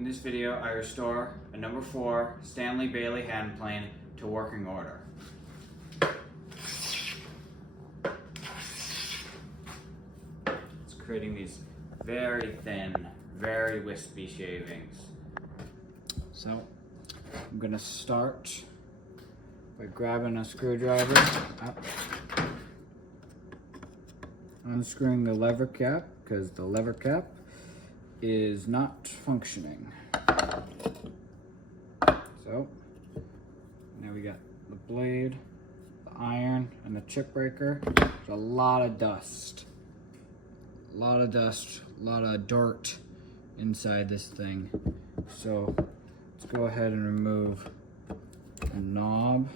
In this video, I restore a number 4 Stanley Bailey hand plane to working order. It's creating these very thin, very wispy shavings. So, I'm gonna start by grabbing a screwdriver, unscrewing the lever cap, because the lever cap is not functioning. So, now we got the blade, the iron, and the chip breaker. There's a lot of dust. A lot of dirt inside this thing. So, let's go ahead and remove the knob.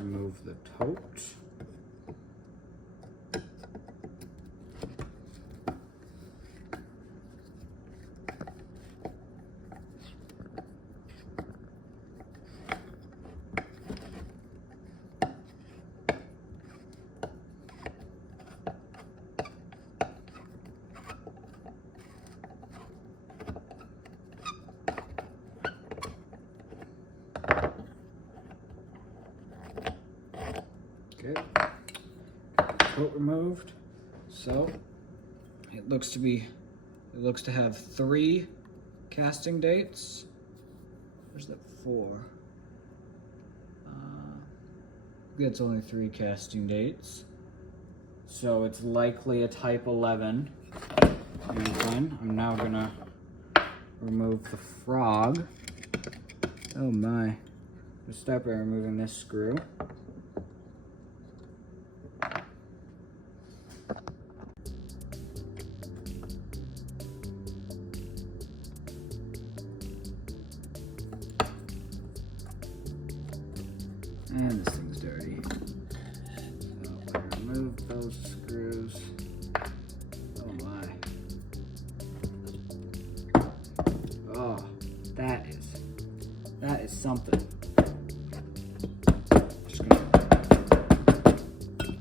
Remove the tote. Okay, coat removed. So it looks to have 3 casting dates. Where's that 4? It's only 3 casting dates. So it's likely a type 11. I'm now gonna remove the frog. Oh my. Just start by removing this screw. And this thing's dirty. So I remove those screws. Oh my. Oh, that is something. Just gonna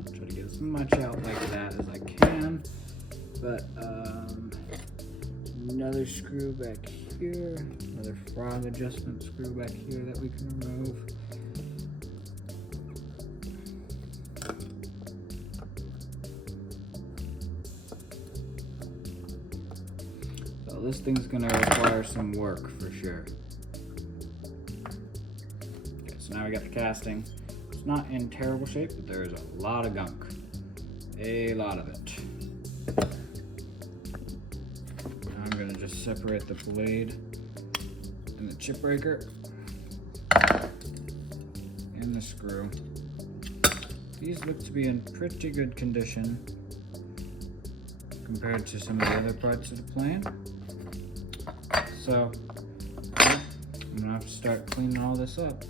try to get as much out like that as I can. But another screw back here, another frog adjustment screw back here that we can remove. So this thing's gonna require some work for sure. Okay, so now we got the casting. It's not in terrible shape, but there's a lot of gunk. A lot of it. Now I'm gonna just separate the blade and the chip breaker and the screw. These look to be in pretty good condition compared to some of the other parts of the plane. So I'm gonna have to start cleaning all this up.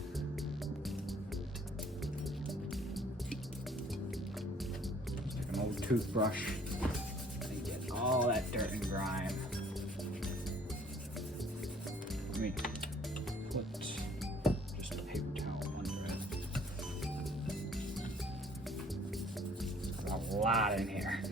Like an old toothbrush and get all that dirt and grime. Let me put just a paper towel under it. There's a lot in here.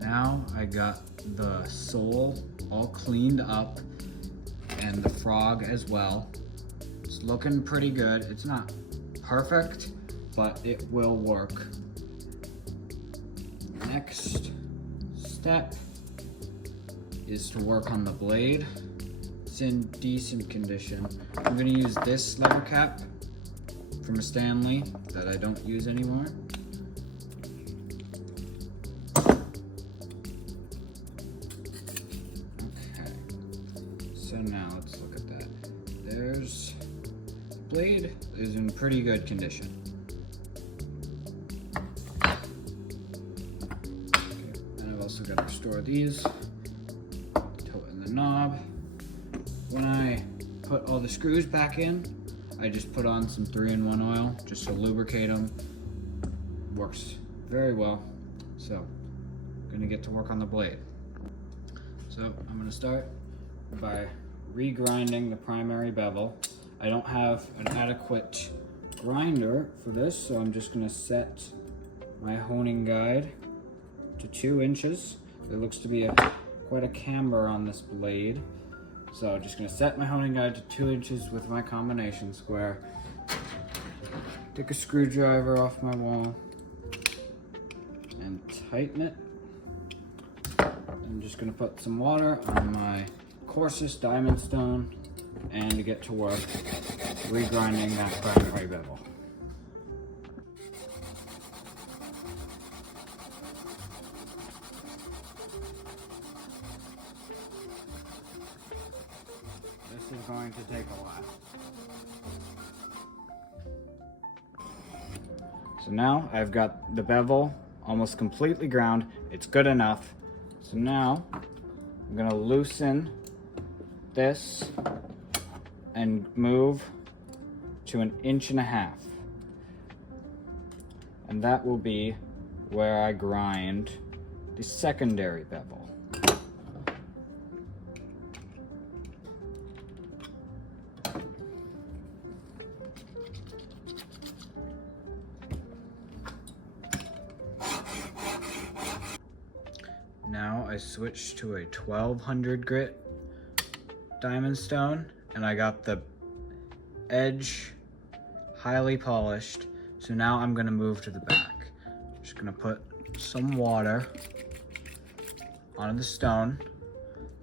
Now I got the sole all cleaned up and the frog as well. It's looking pretty good. It's not perfect, but it will work. Next step is to work on the blade. It's in decent condition. I'm gonna use this lever cap from a Stanley that I don't use anymore. So now let's look at that. There's the blade is in pretty good condition. Okay. And I've also got to restore these. Toe in the knob. When I put all the screws back in, I just put on some 3-in-1 oil just to lubricate them. Works very well. So I'm gonna get to work on the blade. So I'm gonna start by regrinding the primary bevel. I don't have an adequate grinder for this, so I'm just gonna set my honing guide to 2 inches. There looks to be quite a camber on this blade. So I'm just gonna set my honing guide to 2 inches with my combination square. Take a screwdriver off my wall and tighten it. I'm just gonna put some water on my coarsest diamond stone and get to work regrinding that primary bevel. This is going to take a while. So now I've got the bevel almost completely ground. It's good enough. So now I'm gonna loosen this and move to 1.5 inches. And that will be where I grind the secondary bevel. Now I switched to a 1200 grit diamond stone, and I got the edge highly polished. So now I'm gonna move to the back. Just gonna put some water on the stone,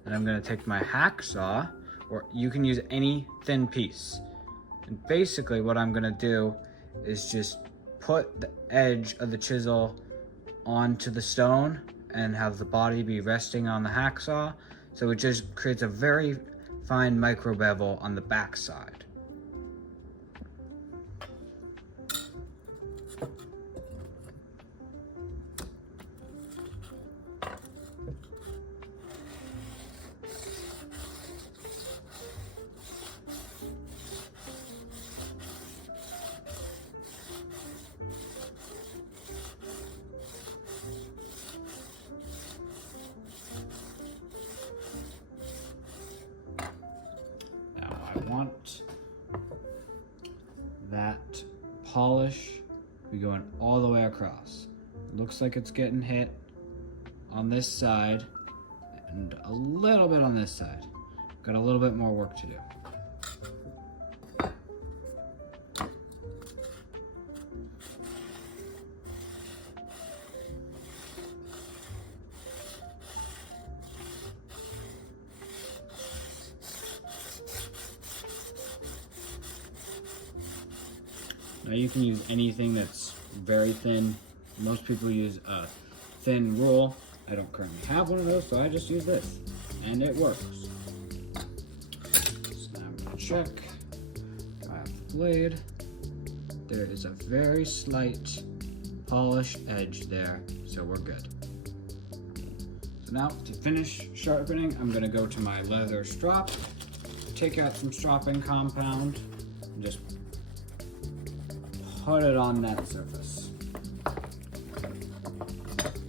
and I'm gonna take my hacksaw, or you can use any thin piece. And basically what I'm gonna do is just put the edge of the chisel onto the stone and have the body be resting on the hacksaw. So it just creates a very fine micro bevel on the back side. I want that polish to be going all the way across. It looks like it's getting hit on this side and a little bit on this side. Got a little bit more work to do. Now you can use anything that's very thin. Most people use a thin rule. I don't currently have one of those, so I just use this, and it works. So now I'm gonna check. I have the blade. There is a very slight polished edge there, so we're good. So now to finish sharpening, I'm gonna go to my leather strop, take out some stropping compound, and just put it on that surface.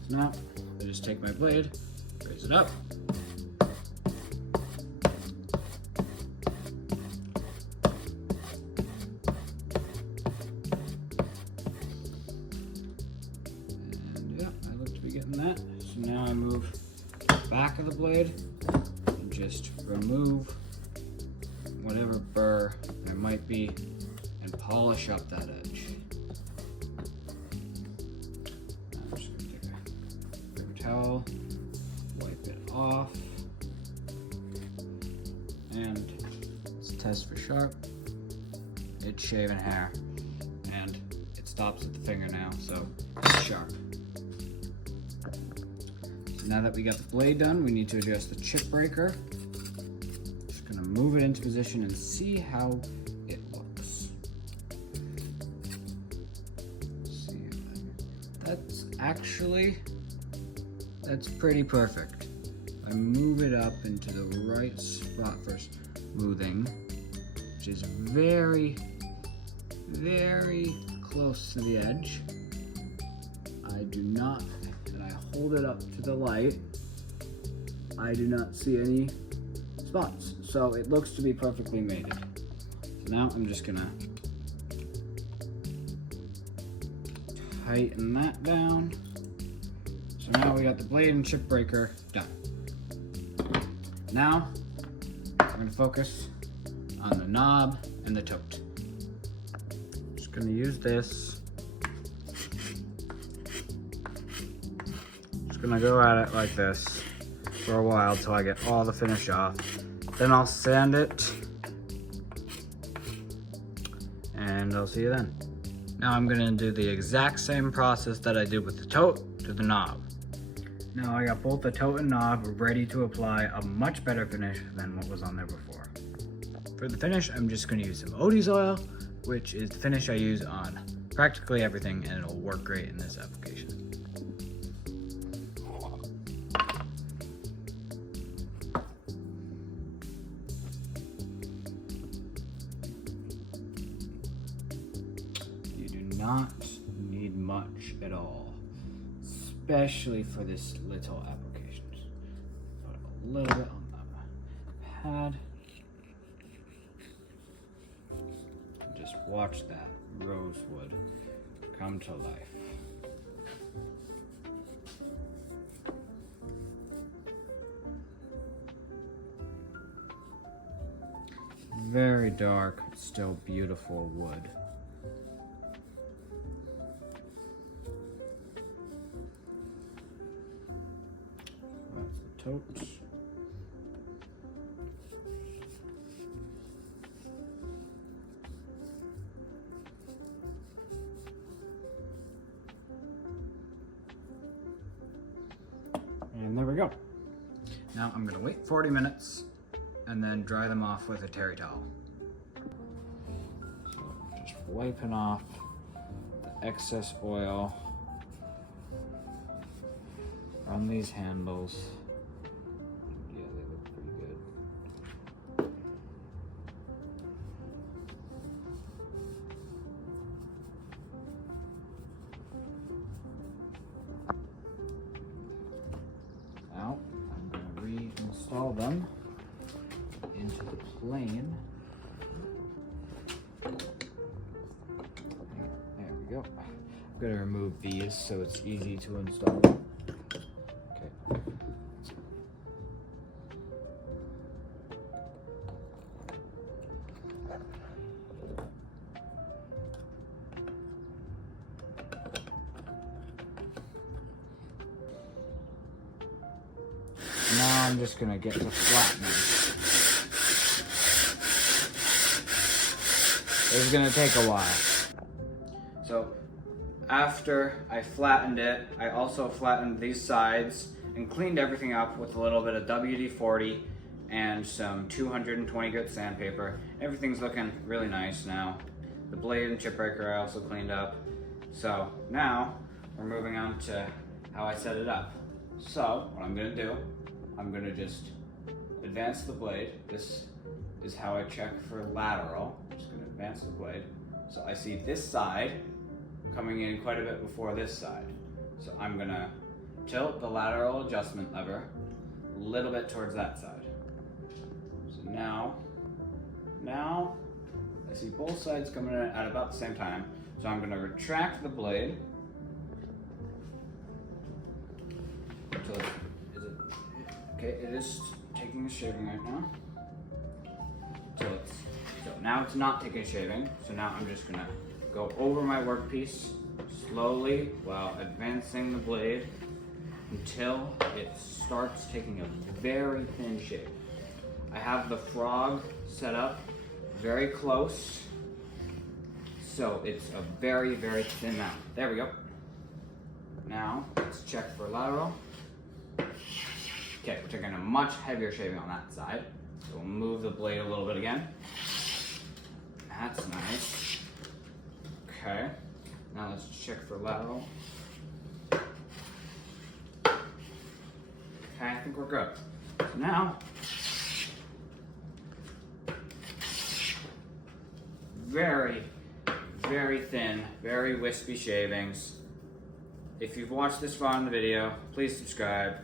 So now, I just take my blade, raise it up, and yeah, I look to be getting that. So now I move the back of the blade and just remove whatever burr there might be and polish up that edge. I'm just gonna take a paper towel, wipe it off, and it's a test for sharp. It's shaven hair, and it stops at the fingernail, so it's sharp. So now that we got the blade done, we need to adjust the chip breaker. Just gonna move it into position and see how it looks. That's pretty perfect. I move it up into the right spot for smoothing, which is very, very close to the edge. I do not, and I hold it up to the light, I do not see any spots. So it looks to be perfectly mated. So now I'm just gonna tighten that down. So now we got the blade and chip breaker done. Now we're gonna focus on the knob and the tote. Just gonna use this. Just gonna go at it like this for a while till I get all the finish off. Then I'll sand it and I'll see you then. Now I'm gonna do the exact same process that I did with the tote to the knob. Now I got both the tote and knob ready to apply a much better finish than what was on there before. For the finish, I'm just gonna use some Odie's oil, which is the finish I use on practically everything, and it'll work great in this application. You do not need much at all, especially for this little application. Put a little bit on the pad. Just watch that rosewood come to life. Very dark, still beautiful wood. That's the tote. And there we go. Now I'm gonna wait 40 minutes and then dry them off with a terry towel. So just wiping off the excess oil on these handles. Yeah, they look pretty good. Now I'm going to reinstall them into the plane. There we go. I'm going to remove these so it's easy to install. Okay. Now I'm just gonna get to flattening. It's gonna take a while. So after I flattened it, I also flattened these sides and cleaned everything up with a little bit of WD-40 and some 220 grit sandpaper. Everything's looking really nice now. The blade and chip breaker I also cleaned up. So now we're moving on to how I set it up. So what I'm gonna do, I'm gonna just advance the blade. This is how I check for lateral. I'm just gonna advance the blade. So I see this side coming in quite a bit before this side. So I'm gonna tilt the lateral adjustment lever a little bit towards that side. So now I see both sides coming in at about the same time. So I'm gonna retract the blade until okay, it is taking a shaving right now. So now it's not taking a shaving. So now I'm just gonna go over my workpiece slowly while advancing the blade until it starts taking a very thin shave. I have the frog set up very close, so it's a very, very thin mount. There we go. Now let's check for lateral. Okay, we're taking a much heavier shaving on that side. So we'll move the blade a little bit again. That's nice. Okay, now let's check for lateral. Okay, I think we're good. So now, very, very thin, very wispy shavings. If you've watched this far in the video, please subscribe.